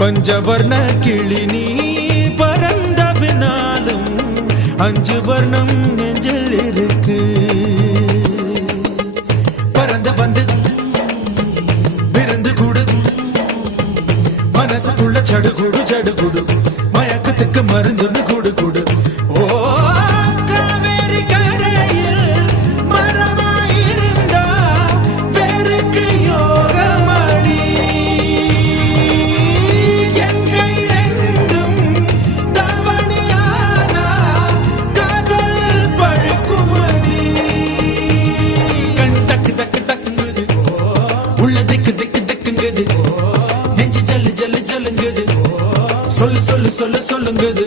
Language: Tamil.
பஞ்சவர்ண கிளி நீ பறந்த பின்னாலும் 5 வர்ணம் நெஞ்சில் இருக்கு. பறந்து வந்து விருந்து கூடு மனசுக்குள்ள சடுகுடு சடுகுடு மயக்கத்துக்கு மருந்துன்னு கூடு கூடு. ஓ காவேரி கரையில் மரமாயிருந்தா வேருக்கு யோகமடி. என் கை ரெண்டும் தவணியானா காதல் பழுக்குமடி. கண் தக்கு தக்கு தக்குங்குது உள்ள திக்கு திக்கு திக்குங்குது நெஞ்சு ஜல்லு ஜல்லு ஜல்லுங்குது சொல்லு சொல்லு சொல்லு சொல்லுங்குது.